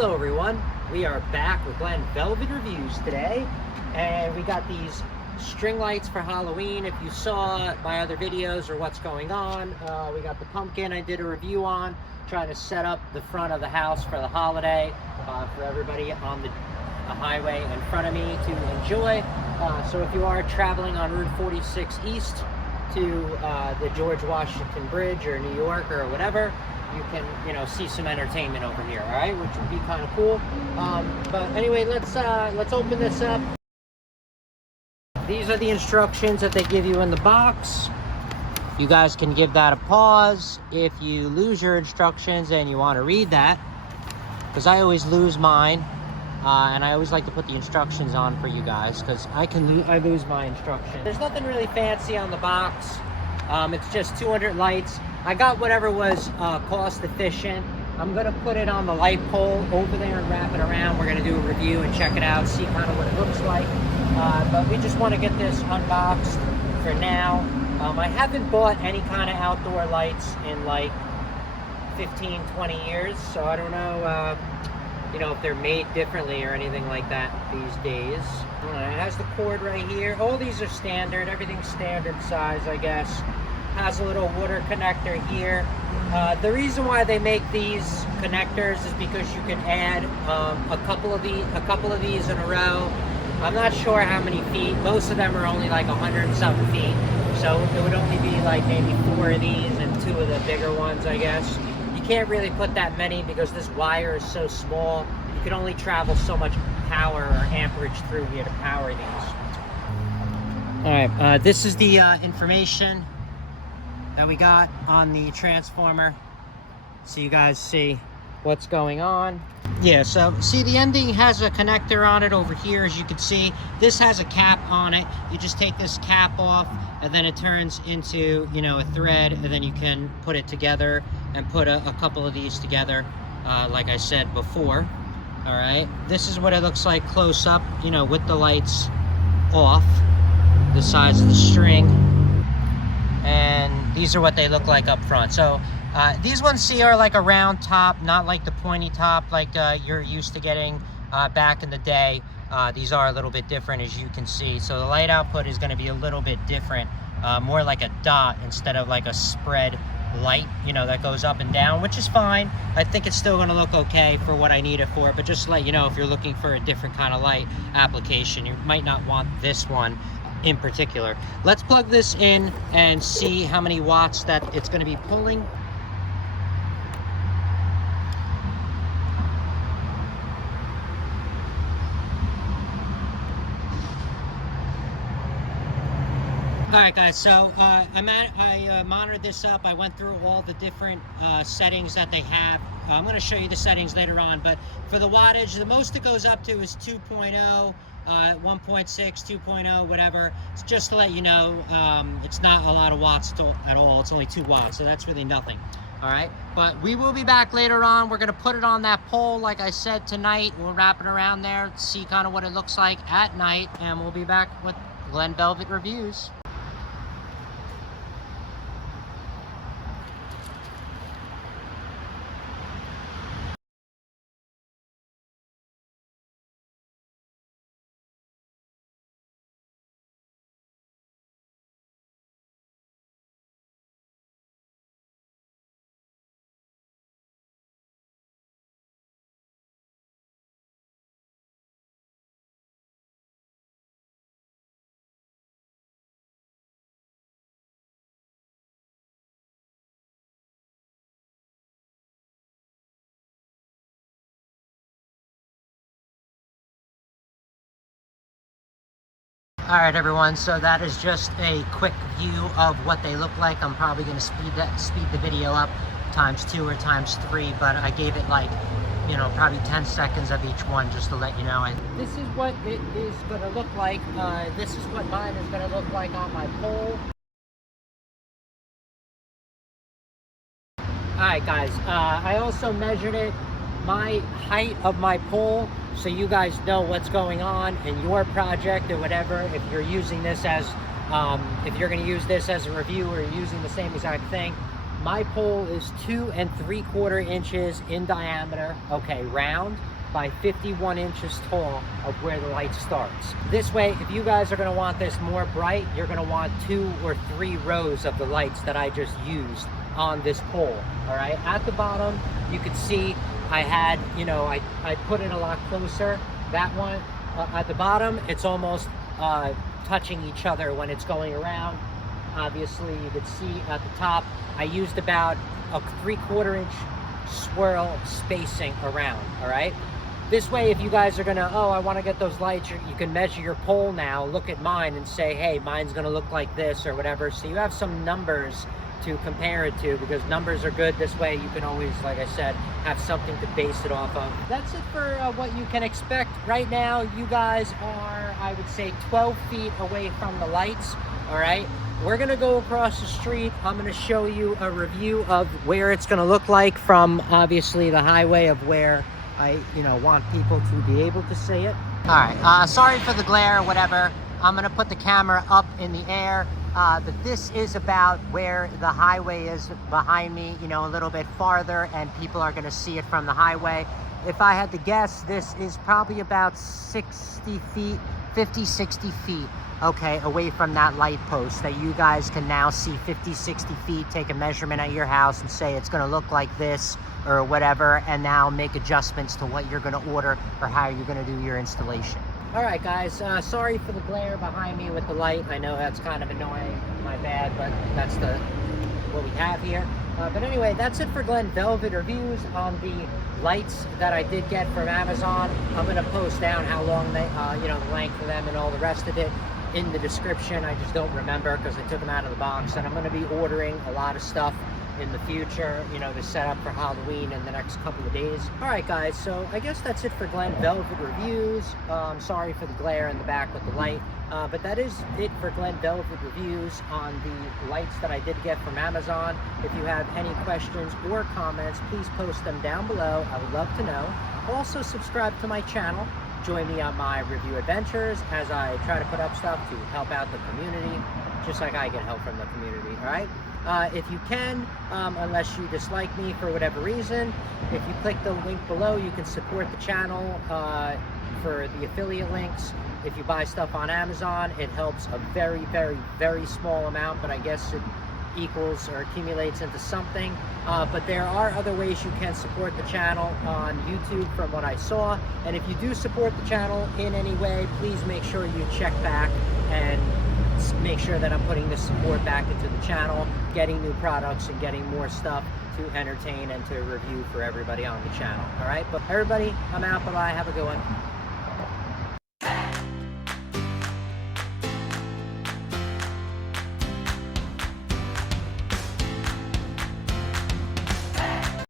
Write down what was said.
Hello everyone, we are back with Glen Velvet Reviews today, and we got these string lights for Halloween. If you saw my other videos or what's going on, we got the pumpkin I did a review on, trying to set up the front of the house for the holiday, for everybody on the highway in front of me to enjoy. So if you are traveling on Route 46 East to the George Washington Bridge or New York or whatever, you can, see some entertainment over here, all right, which would be kind of cool. But anyway, let's open this up. These are the instructions that they give you in the box. You guys can give that a pause if you lose your instructions and you want to read that, because I always lose mine, and I always like to put the instructions on for you guys, because I lose my instructions. There's nothing really fancy on the box. It's just 200 lights. I got whatever was cost efficient. I'm gonna put it on the light pole over there and wrap it around. We're gonna do a review and check it out, see kind of what it looks like. But we just want to get this unboxed for now. I haven't bought any kind of outdoor lights in like 15, 20 years, so I don't know, if they're made differently or anything like that these days. It has the cord right here. All these are standard. Everything's standard size, I guess. Has a little water connector here. The reason why they make these connectors is because you can add a couple of these in a row. I'm not sure how many feet. Most of them are only like 100 and something feet. So it would only be like maybe 4 of these and 2 of the bigger ones, I guess. You can't really put that many because this wire is so small. You can only travel so much power or amperage through here to power these. All right, this is the information that we got on the transformer, so you guys see what's going on. Yeah, so see, the ending has a connector on it over here, as you can see. This has a cap on it. You just take this cap off and then it turns into, a thread, and then you can put it together and put a couple of these together, like I said before. All right, this is what it looks like close up, with the lights off, the size of the string. And these are what they look like up front. So these ones see are like a round top, not like the pointy top like you're used to getting back in the day. These are a little bit different, as you can see. So the light output is going to be a little bit different, more like a dot instead of like a spread light, that goes up and down, which is fine. I think it's still going to look okay for what I need it for, but just to let you know, if you're looking for a different kind of light application, you might not want this one in particular. Let's plug this in and see how many watts that it's going to be pulling. All right, guys, so I monitored this up. I went through all the different settings that they have. I'm going to show you the settings later on, but for the wattage, the most it goes up to is 2.0. 1.6, 2.0, whatever. It's just to let you know, it's not a lot of watts at all. It's only 2 watts, so that's really nothing. All right, but we will be back later on. We're going to put it on that pole, like I said, tonight. We'll wrap it around there, see kind of what it looks like at night, and we'll be back with Glen Velvet Reviews. All right, everyone, so that is just a quick view of what they look like. I'm probably going to speed the video up ×2 or ×3, but I gave it like, probably 10 seconds of each one just to let you know. This is what it is going to look like. This is what mine is going to look like on my pole. All right, guys, I also measured it, my height of my pole, so you guys know what's going on in your project or whatever. If you're using this as, if you're going to use this as a review or using the same exact thing, My pole is 2 3/4 inches in diameter, okay, round, by 51 inches tall of where the light starts. This way, if you guys are gonna want this more bright, you're gonna want 2 or 3 rows of the lights that I just used on this pole, all right? At the bottom, you can see I had, you know, I put it a lot closer. That one, at the bottom, it's almost touching each other when it's going around. Obviously, you can see at the top, I used about a 3/4 inch swirl spacing around, all right? This way, if you guys are gonna, oh, I wanna get those lights, you can measure your pole now, look at mine and say, hey, mine's gonna look like this or whatever. So you have some numbers to compare it to, because numbers are good. This way you can always, like I said, have something to base it off of. That's it for what you can expect. Right now, you guys are, I would say, 12 feet away from the lights, all right? We're gonna go across the street. I'm gonna show you a review of where it's gonna look like from, obviously, the highway of where I, you know, want people to be able to see it. All right, sorry for the glare or whatever. I'm gonna put the camera up in the air. But this is about where the highway is behind me, you know, a little bit farther, and people are gonna see it from the highway. If I had to guess, this is probably about 60 feet, 50, 60 feet, okay, away from that light post that you guys can now see 50, 60 feet, take a measurement at your house and say it's gonna look like this or whatever, and now make adjustments to what you're gonna order or how you're gonna do your installation. All right, guys, sorry for the glare behind me with the light. I know that's kind of annoying, my bad, but that's what we have here. But anyway, that's it for Glen Velvet reviews on the lights that I did get from Amazon. I'm gonna post down how long they, you know, the length of them and all the rest of it in the description. I just don't remember because I took them out of the box, and I'm gonna be ordering a lot of stuff in the future, you know, to set up for Halloween in the next couple of days. All right, guys, so I guess that's it for Glen Velvet reviews. Sorry for the glare in the back with the light, but that is it for Glen Velvet reviews on the lights that I did get from Amazon. If you have any questions or comments, please post them down below. I would love to know. Also, subscribe to my channel. Join me on my review adventures as I try to put up stuff to help out the community, just like I get help from the community, all right? If you can, unless you dislike me for whatever reason, if you click the link below, you can support the channel for the affiliate links. If you buy stuff on Amazon, it helps a very, very, very small amount, but I guess it equals or accumulates into something. But there are other ways you can support the channel on YouTube from what I saw. And if you do support the channel in any way, please make sure you check back and make sure that I'm putting the support back into the channel, getting new products and getting more stuff to entertain and to review for everybody on the channel. All right, but everybody, I'm out. Bye-bye. Have a good one.